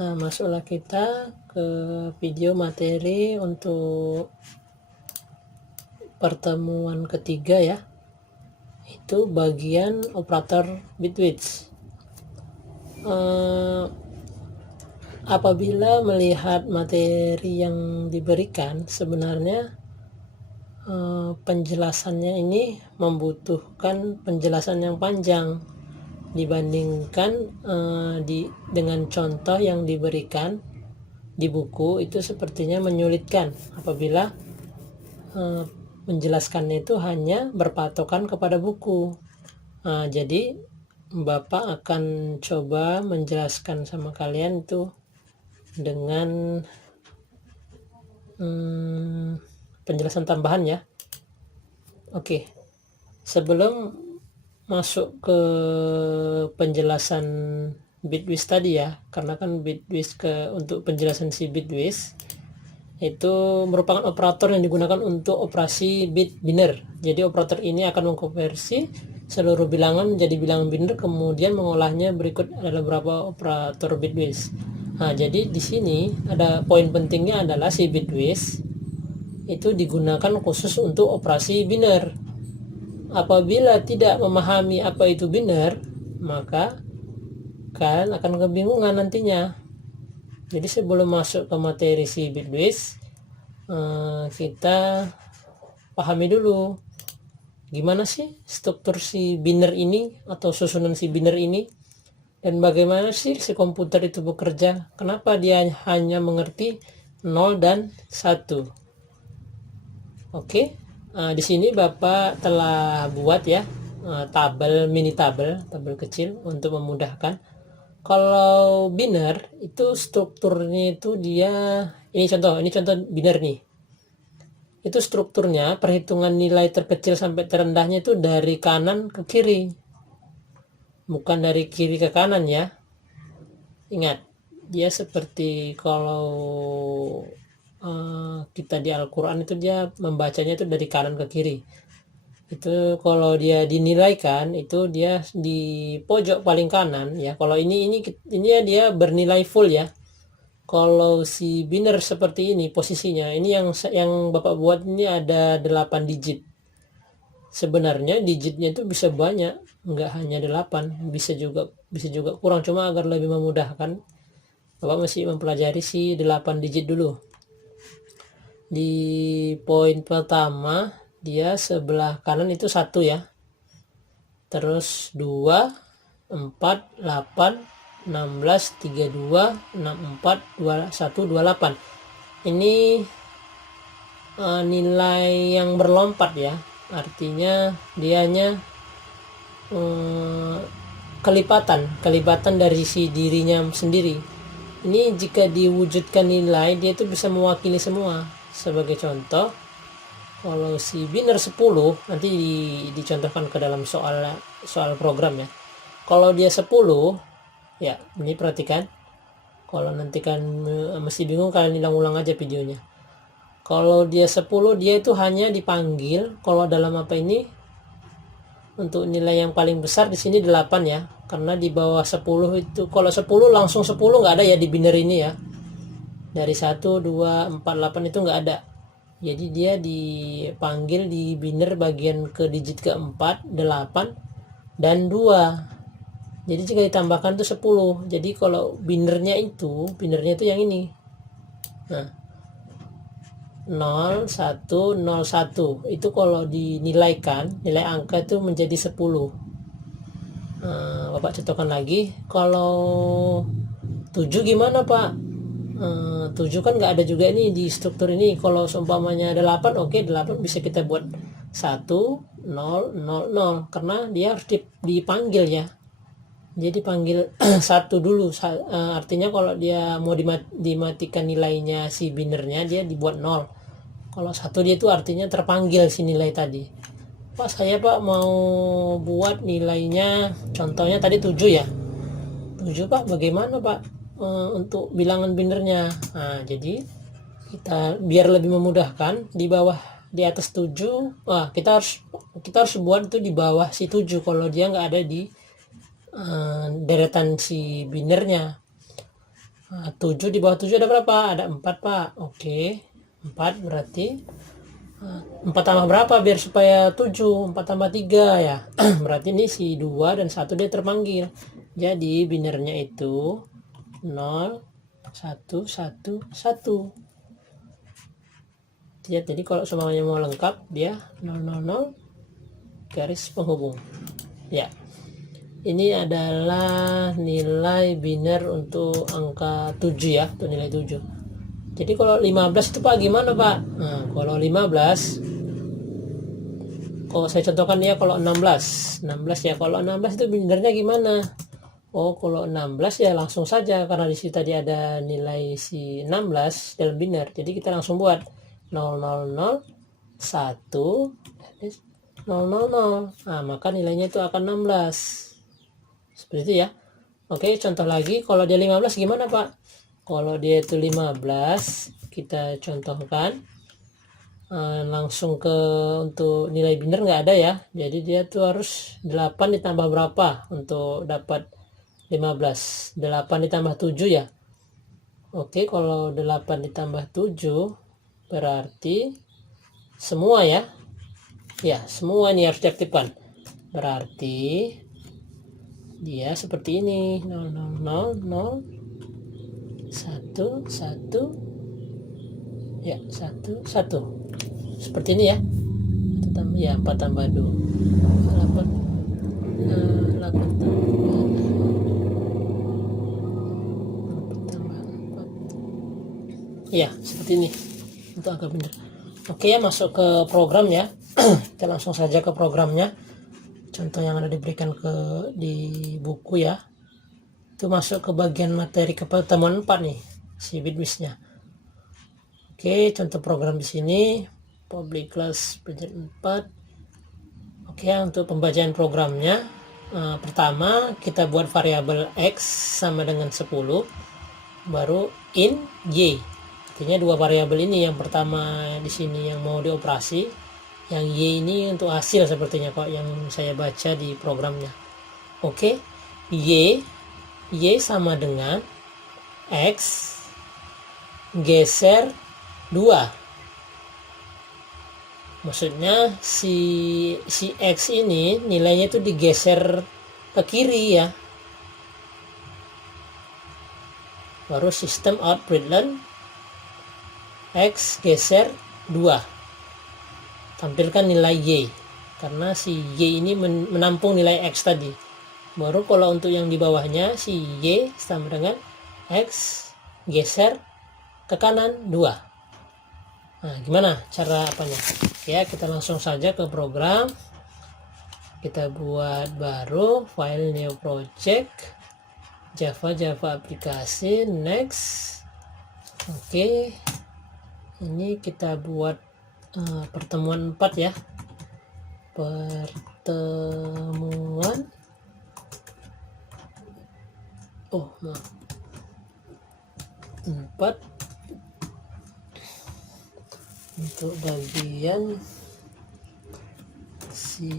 Nah, masuklah kita ke video materi untuk pertemuan ketiga ya, itu bagian operator Bitwise. Apabila melihat materi yang diberikan, sebenarnya penjelasannya ini membutuhkan penjelasan yang panjang dibandingkan dengan contoh yang diberikan di buku. Itu sepertinya menyulitkan apabila menjelaskannya itu hanya berpatokan kepada buku. Jadi Bapak akan coba menjelaskan sama kalian itu dengan penjelasan tambahan ya. Oke, sebelum masuk ke penjelasan Bitwise tadi ya, karena kan Bitwise untuk penjelasan si Bitwise itu merupakan operator yang digunakan untuk operasi bit biner. Jadi operator ini akan mengkonversi seluruh bilangan menjadi bilangan biner, kemudian mengolahnya. Berikut adalah beberapa operator Bitwise. Nah, jadi di sini ada poin pentingnya adalah si Bitwise itu digunakan khusus untuk operasi biner. Apabila tidak memahami apa itu biner, maka kalian akan kebingungan nantinya. Jadi sebelum masuk ke materi si Bitwise, kita pahami dulu gimana sih struktur si biner ini atau susunan si biner ini, dan bagaimana sih si komputer itu bekerja, kenapa dia hanya mengerti 0 dan 1. Oke, di sini Bapak telah buat ya mini tabel kecil untuk memudahkan. Kalau biner itu strukturnya itu dia ini contoh biner nih. Itu strukturnya perhitungan nilai terkecil sampai terendahnya itu dari kanan ke kiri, bukan dari kiri ke kanan ya. Ingat, dia seperti kalau kita di Al-Quran itu dia membacanya itu dari kanan ke kiri. Itu kalau dia dinilaikan itu dia di pojok paling kanan ya. Kalau ini ya dia bernilai full ya. Kalau si biner seperti ini posisinya, ini yang Bapak buat ini ada 8 digit. Sebenarnya digitnya itu bisa banyak, enggak hanya 8, bisa juga kurang, cuma agar lebih memudahkan Bapak masih mempelajari si 8 digit dulu. Di poin pertama dia sebelah kanan itu 1 ya, terus 2, 4, 8, 16, 32, 64, 21, 28. Ini nilai yang berlompat ya, artinya dianya kelipatan dari si dirinya sendiri. Ini jika diwujudkan nilai, dia itu bisa mewakili semua. Sebagai contoh, kalau si biner 10 nanti dicontohkan ke dalam soal program ya. Kalau dia 10 ya, ini perhatikan. Kalau nanti kan masih bingung, kalian ulang-ulang aja videonya. Kalau dia 10, dia itu hanya dipanggil kalau dalam apa ini, untuk nilai yang paling besar di sini 8 ya. Karena di bawah 10 itu, kalau 10 langsung 10 nggak ada ya di biner ini ya. Dari 1, 2, 4, 8 itu nggak ada. Jadi dia dipanggil di biner bagian ke digit keempat, 8 dan 2. Jadi jika ditambahkan itu 10. Jadi kalau binernya itu yang ini. Nah, 0, 1, 0, 1. Itu kalau dinilaikan, nilai angka itu menjadi 10. Bapak contohkan lagi. Kalau 7 gimana Pak? 7 kan nggak ada juga ini di struktur ini. Kalau seumpamanya 8, oke, 8 bisa kita buat 1, 0, 0, 0. Karena dia harus dipanggil ya. Jadi panggil 1 dulu, artinya kalau dia mau dimatikan nilainya si binernya, dia dibuat 0. Kalau 1 dia itu artinya terpanggil si nilai tadi. Pak, saya Pak mau buat nilainya, contohnya tadi 7 ya. 7 Pak, bagaimana Pak untuk bilangan binernya? Nah, jadi kita biar lebih memudahkan, di atas 7, kita harus buat itu di bawah si 7 kalau dia nggak ada di deretan si binernya. 7 di bawah 7 ada berapa? Ada 4 Pak. Oke, 4 berarti 4 tambah berapa biar supaya 7? 4 tambah 3 ya. Berarti ini si 2 dan 1 dia terpanggil. Jadi binernya itu 0, 1, 1, 1. Ya, jadi kalau semuanya mau lengkap dia 0, 0, 0 garis penghubung. Ya. Ini adalah nilai biner untuk angka 7 ya, untuk nilai 7. Jadi kalau 15 itu Pak gimana Pak? Nah, kalau 15, kalau saya contohkan ya, kalau 16 ya, kalau 16 itu binernya gimana? Oh, kalau 16 ya langsung saja, karena di sini tadi ada nilai si 16 dalam biner. Jadi kita langsung buat 0, 0, 0, 1, 0, 0, 0. Nah, maka nilainya itu akan 16. Seperti itu ya. Oke, contoh lagi, kalau dia 15 gimana Pak? Kalau dia itu 15, kita contohkan langsung ke untuk nilai biner nggak ada ya. Jadi dia tuh harus 8 ditambah berapa untuk dapat 15? 8 ditambah 7 ya. Oke, kalau 8 ditambah 7 berarti semua ya. Ya, semua ini harus diaktifkan. Berarti dia seperti ini, 0, 0, 0, 0, 1, 1, ya, 1, 1. Seperti ini ya. Ya, 4 tambah 2. 8, 8 tambah 4. Ya, seperti ini. Untuk angka benar. Oke ya, masuk ke program ya. Kita langsung saja ke programnya. Contoh yang ada diberikan di buku ya, itu masuk ke bagian materi ke pertemuan 4 nih, si bitwiznya. Oke, contoh program di sini public class project 4. Oke, untuk pembacaan programnya, pertama kita buat variabel x sama dengan 10, baru in y. Artinya dua variabel ini, yang pertama di sini yang mau dioperasi, yang y ini untuk hasil sepertinya kok yang saya baca di programnya. Oke, y sama dengan x geser 2. Maksudnya si x ini nilainya itu digeser ke kiri ya. Baru sistem out println x geser 2. Tampilkan nilai y, karena si y ini menampung nilai x tadi. Baru kalau untuk yang di bawahnya, si y sama dengan x geser ke kanan 2. Nah, gimana cara apanya? Ya, kita langsung saja ke program. Kita buat baru file new project Java aplikasi, next. Oke, ini kita buat pertemuan 4 ya, pertemuan 4 untuk bagian si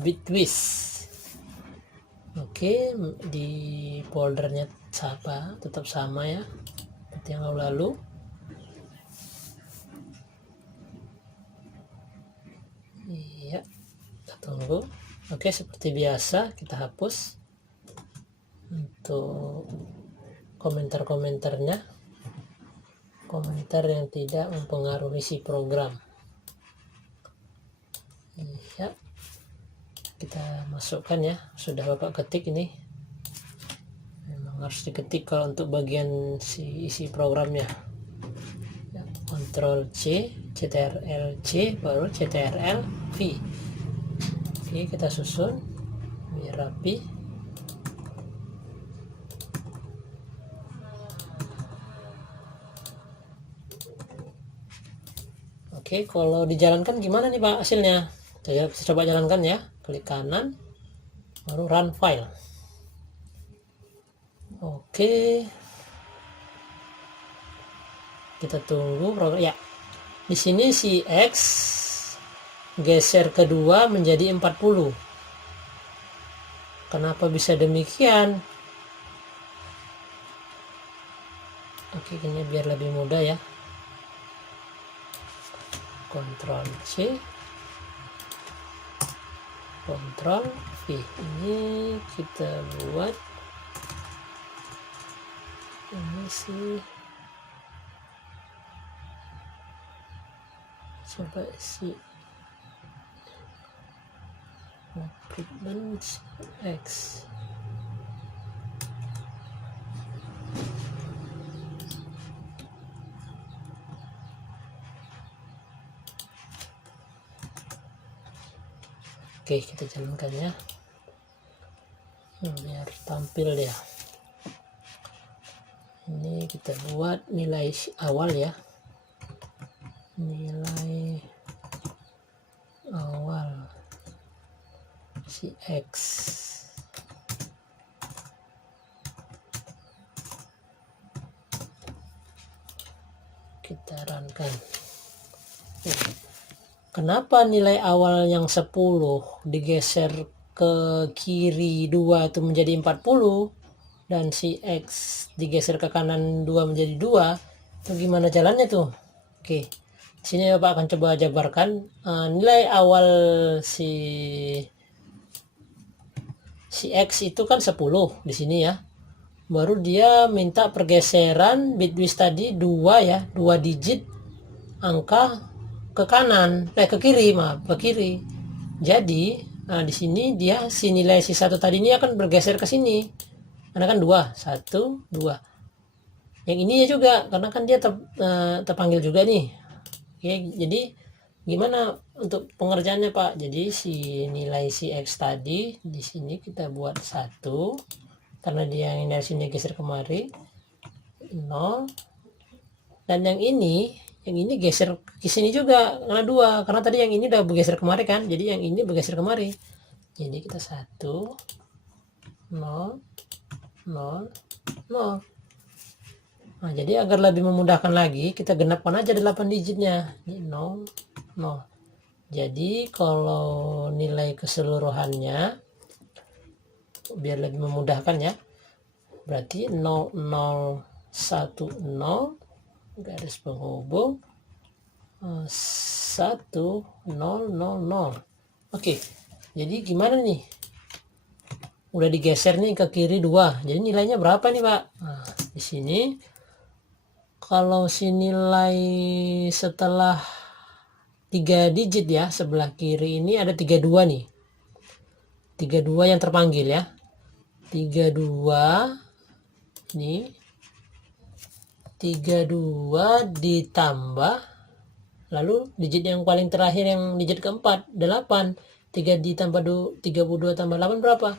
bitwiz. Oke, di foldernya tetap sama ya seperti yang lalu. Iya, kita tunggu. Oke, seperti biasa kita hapus untuk komentar-komentarnya, komentar yang tidak mempengaruhi si program. Iya, kita masukkan ya, sudah Bapak ketik ini. Memang harus diketik kalau untuk bagian si isi programnya ya. Ctrl C, Ctrl C, baru Ctrl V. Oke, kita susun biar rapi. Oke, kalau dijalankan gimana nih Pak hasilnya? Saya coba jalankan ya, klik kanan baru run file. Oke, kita tunggu program ya. Di sini si x geser kedua menjadi 40. Kenapa bisa demikian? Oke, kayaknya biar lebih mudah ya. Ctrl C, Ctrl V. Ini kita buat ini sih, coba si treatment X. Oke, kita jalankan ya. Biar tampil ya. Ini kita buat nilai awal ya. Nilai awal si X. Kita runkan. Kenapa nilai awal yang 10 digeser ke kiri 2 itu menjadi 40 dan si X digeser ke kanan 2 menjadi 2? Itu gimana jalannya tuh? Oke. Sini Bapak akan coba jabarkan. Nilai awal si X itu kan 10 di sini ya. Baru dia minta pergeseran bitwidth tadi 2 ya, 2 digit angka ke kanan, ke kiri, maaf, ke kiri. Jadi di sini dia si nilai si 1 tadi ini akan bergeser ke sini. Karena kan 2, 1, 2. Yang ini ya juga, karena kan dia terpanggil juga nih. Oke, jadi gimana untuk pengerjaannya Pak? Jadi si nilai si X tadi di sini kita buat 1, karena dia yang dari sini geser kemari 0, dan yang ini geser ke sini juga karena 2, karena tadi yang ini udah bergeser kemari kan, jadi yang ini bergeser kemari. Jadi kita 1, 0, 0, 0. Nah, jadi agar lebih memudahkan lagi, kita genapkan aja 8 digitnya. Ini 0, 0. Jadi kalau nilai keseluruhannya, biar lebih memudahkan ya, berarti 0, 0, 1, 0, garis penghubung 1, 0, 0, 0. Oke, jadi gimana nih? Udah digeser nih ke kiri 2. Jadi nilainya berapa nih Pak? Nah, di sini kalau si nilai setelah 3 digit ya, sebelah kiri ini ada 32 nih. 32 yang terpanggil ya. 32 ini 32 ditambah, lalu digit yang paling terakhir yang digit keempat 8. 3 ditambah 32 tambah 8 berapa?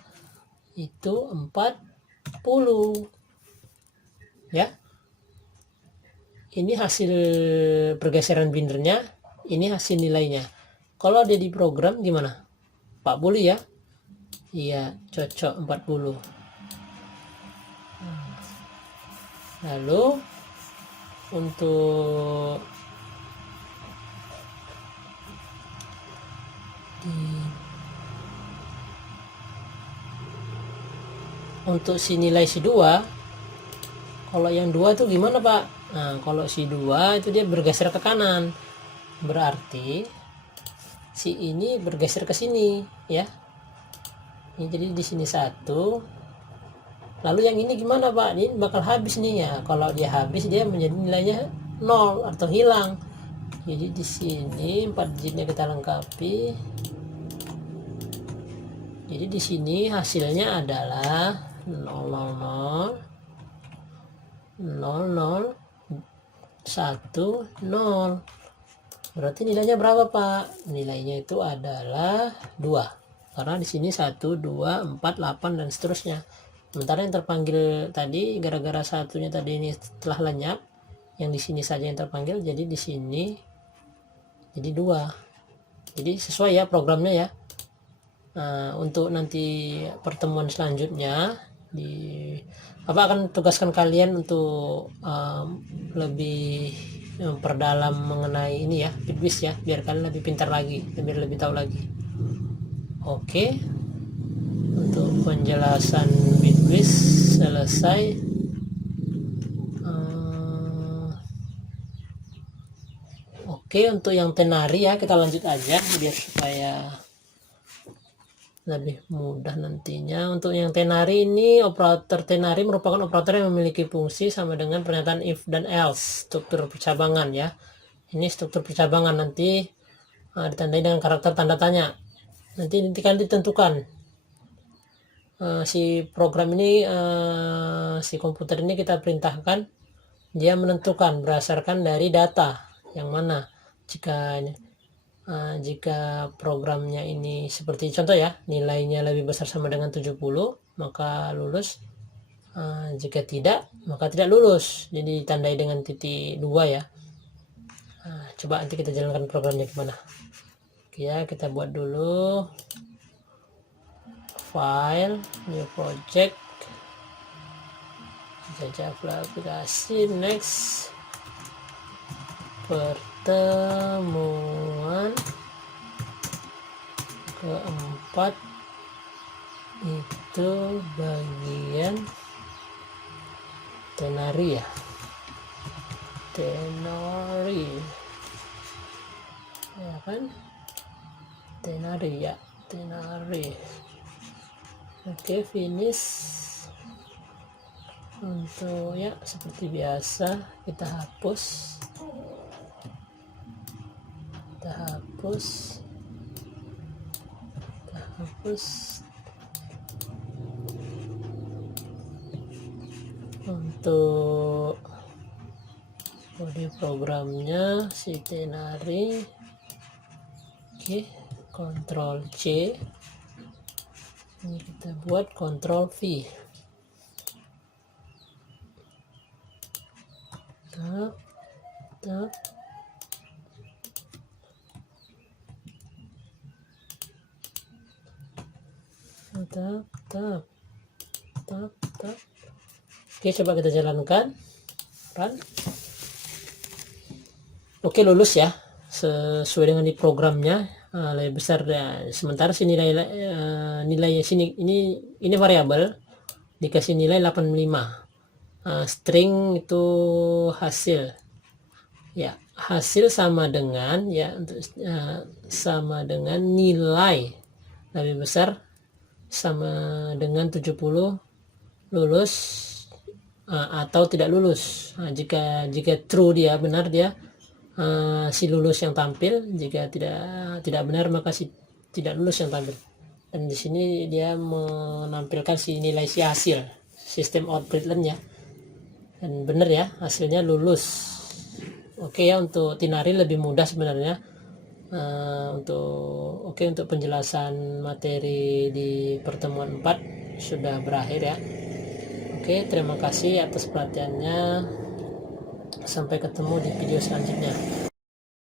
Itu 40 ya. Ini hasil pergeseran bindernya, ini hasil nilainya. Kalau ada di program gimana? 40 ya? Iya, cocok 40. Lalu untuk si nilai si 2, kalau yang 2 itu gimana Pak? Nah, kalau si 2 itu dia bergeser ke kanan, berarti si ini bergeser ke sini ya. Ini jadi di sini 1. Lalu yang ini gimana Pak? Ini bakal habis nih ya. Kalau dia habis, dia menjadi nilainya 0 atau hilang. Jadi di sini 4 digitnya kita lengkapi. Jadi di sini hasilnya adalah 000 00 10. Berarti nilainya berapa Pak? Nilainya itu adalah 2. Karena di sini 1, 2, 4, 8 dan seterusnya. Sementara yang terpanggil tadi gara-gara satunya tadi ini telah lenyap, yang di sini saja yang terpanggil, jadi di sini jadi 2. Jadi sesuai ya programnya ya. Nah, untuk nanti pertemuan selanjutnya Bapak akan tugaskan kalian untuk lebih memperdalam mengenai ini ya, bitwidth ya, biar kalian lebih pintar lagi, lebih tahu lagi. Oke. Untuk penjelasan Bitwis selesai. Oke, untuk yang tenari ya kita lanjut aja biar supaya lebih mudah nantinya. Untuk yang tenari ini, operator tenari merupakan operator yang memiliki fungsi sama dengan pernyataan if dan else, struktur percabangan ya. Ini struktur percabangan nanti ditandai dengan karakter tanda tanya. Nanti kan ditentukan si program ini, si komputer ini kita perintahkan dia menentukan berdasarkan dari data yang mana. Jika programnya ini seperti contoh ya, nilainya lebih besar sama dengan 70 maka lulus, jika tidak maka tidak lulus, jadi tandai dengan titik 2 ya. Coba nanti kita jalankan programnya gimana. Oke ya, kita buat dulu file, new project, jajah aplikasi, next. Pertemuan keempat itu bagian tenari ya, tenari ya kan, tenari ya, tenari. Oke, finish. Untuk ya seperti biasa kita hapus untuk body programnya si tenari. Oke, Ctrl C, ini kita buat Ctrl V. Tap. Oke, coba kita jalankan, run. Oke, lulus ya sesuai dengan di programnya, lebih besar ya. Sementara si nilai sini ini variabel dikasih nilai 85, string itu hasil ya, hasil sama dengan ya, untuk sama dengan nilai lebih besar sama dengan 70 lulus atau tidak lulus. Jika true dia benar, dia si lulus yang tampil, jika tidak benar maka si tidak lulus yang tampil. Dan di sini dia menampilkan si nilai si hasil sistem output ya, dan benar ya hasilnya lulus. Oke ya, untuk tinari lebih mudah sebenarnya. Untuk penjelasan materi di pertemuan 4 sudah berakhir ya. Oke, terima kasih atas perhatiannya. Sampai ketemu di video selanjutnya.